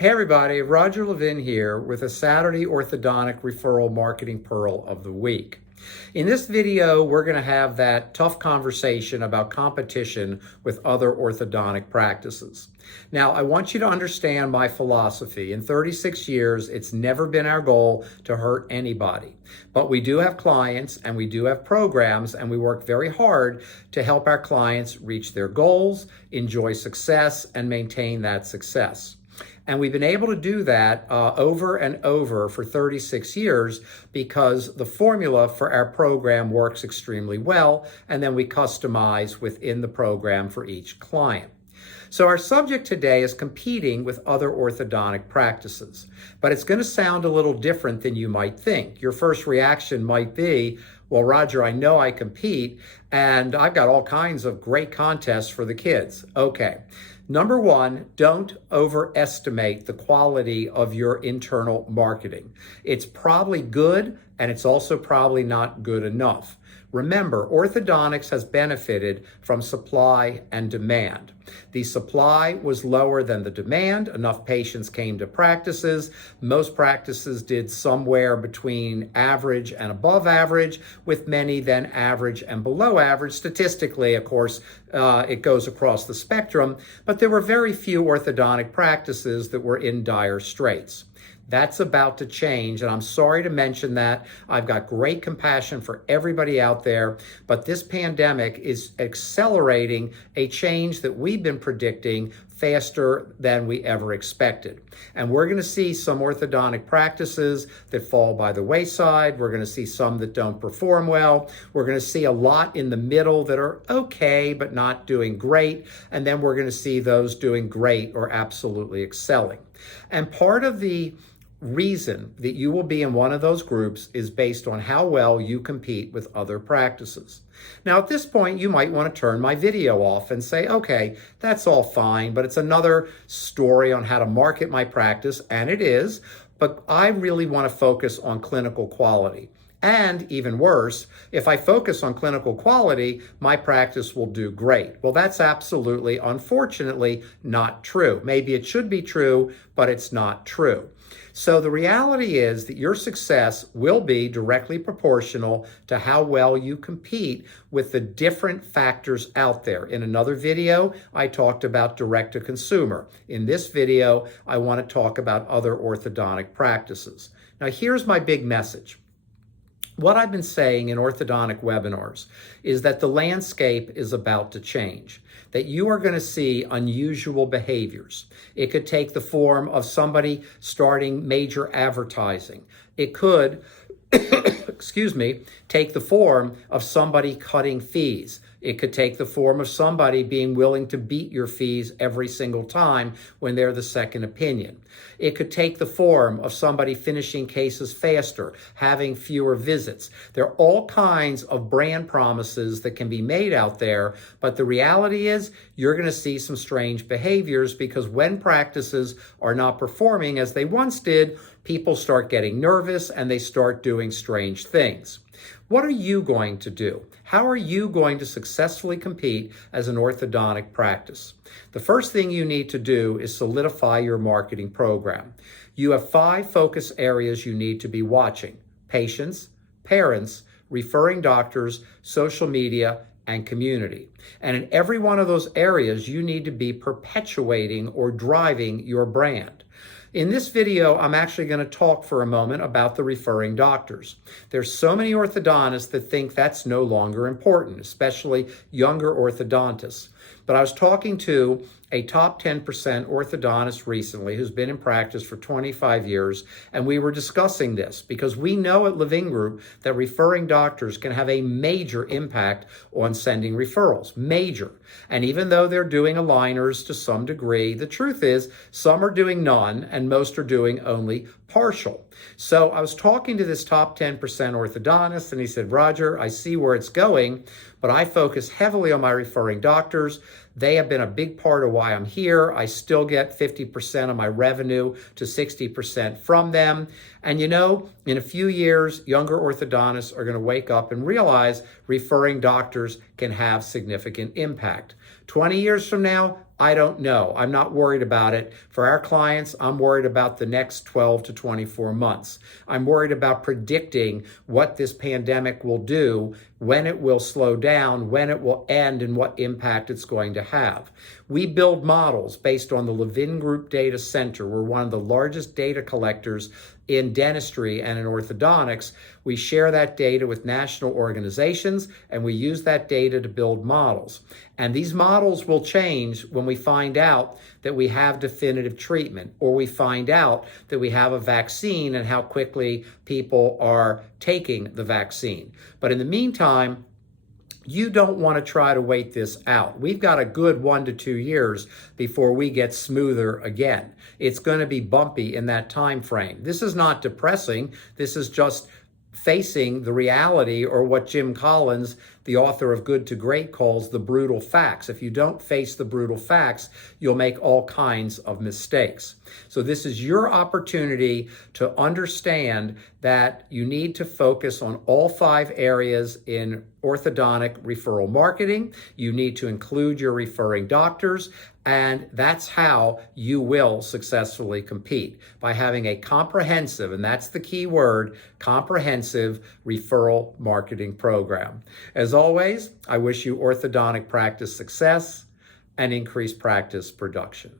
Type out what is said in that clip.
Hey everybody, Roger Levin here with a Saturday Orthodontic Referral Marketing Pearl of the Week. In this video, we're going to have that tough conversation about competition with other orthodontic practices. Now, I want you to understand my philosophy. In 36 years, it's never been our goal to hurt anybody. But we do have clients and we do have programs, and we work very hard to help our clients reach their goals, enjoy success, and maintain that success. And we've been able to do that over and over for 36 years because the formula for our program works extremely well, and then we customize within the program for each client. So our subject today is competing with other orthodontic practices, but it's going to sound a little different than you might think. Your first reaction might be, well, Roger, I know I compete and I've got all kinds of great contests for the kids. Okay. Number one, don't overestimate the quality of your internal marketing. It's probably good, and it's also probably not good enough. Remember, orthodontics has benefited from supply and demand. The supply was lower than the demand. Enough patients came to practices. Most practices did somewhere between average and above average, with many then average and below average. Statistically, of course, it goes across the spectrum, but there were very few orthodontic practices that were in dire straits. That's about to change, and I'm sorry to mention that. I've got great compassion for everybody out there, but this pandemic is accelerating a change that we've been predicting faster than we ever expected. And we're going to see some orthodontic practices that fall by the wayside. We're going to see some that don't perform well. We're going to see a lot in the middle that are okay, but not doing great. And then we're going to see those doing great or absolutely excelling. And part of the reason that you will be in one of those groups is based on how well you compete with other practices. Now, at this point, you might want to turn my video off and say, okay, that's all fine, but it's another story on how to market my practice, and it is, but I really want to focus on clinical quality. And even worse, if I focus on clinical quality, my practice will do great. Well, that's absolutely, unfortunately, not true. Maybe it should be true, but it's not true. So the reality is that your success will be directly proportional to how well you compete with the different factors out there. In another video, I talked about direct to consumer. In this video, I want to talk about other orthodontic practices. Now, here's my big message. What I've been saying in orthodontic webinars is that the landscape is about to change, that you are going to see unusual behaviors. It could take the form of somebody starting major advertising. It could, excuse me, take the form of somebody cutting fees. It could take the form of somebody being willing to beat your fees every single time when they're the second opinion. It could take the form of somebody finishing cases faster, having fewer visits. There are all kinds of brand promises that can be made out there, but the reality is you're going to see some strange behaviors because when practices are not performing as they once did, people start getting nervous and they start doing strange things. What are you going to do? How are you going to successfully compete as an orthodontic practice? The first thing you need to do is solidify your marketing program. You have 5 focus areas you need to be watching: patients, parents, referring doctors, social media, and community. And in every one of those areas, you need to be perpetuating or driving your brand. In this video, I'm actually going to talk for a moment about the referring doctors. There's so many orthodontists that think that's no longer important, especially younger orthodontists. But I was talking to a top 10% orthodontist recently who's been in practice for 25 years, and we were discussing this because we know at Levin Group that referring doctors can have a major impact on sending referrals, major. And even though they're doing aligners to some degree, the truth is some are doing none and most are doing only partial. So I was talking to this top 10% orthodontist and he said, Roger, I see where it's going, but I focus heavily on my referring doctors. They have been a big part of why I'm here. I still get 50% of my revenue to 60% from them. And in a few years, younger orthodontists are going to wake up and realize referring doctors can have significant impact. 20 years from now, I don't know. I'm not worried about it. For our clients, I'm worried about the next 12 to 24 months. I'm worried about predicting what this pandemic will do, when it will slow down, when it will end, and what impact it's going to have. We build models based on the Levin Group Data Center. We're one of the largest data collectors in dentistry and in orthodontics. We share that data with national organizations, and we use that data to build models. And these models will change when we find out that we have definitive treatment, or we find out that we have a vaccine and how quickly people are taking the vaccine. But in the meantime, you don't want to try to wait this out. We've got a good 1 to 2 years before we get smoother again. It's going to be bumpy in that time frame. This is not depressing. This is just facing the reality, or what Jim Collins, the author of Good to Great, calls the brutal facts. If you don't face the brutal facts, you'll make all kinds of mistakes. So this is your opportunity to understand that you need to focus on all 5 areas in orthodontic referral marketing. You need to include your referring doctors, and that's how you will successfully compete, by having a comprehensive, and that's the key word, comprehensive referral marketing program. As always, I wish you orthodontic practice success and increased practice production.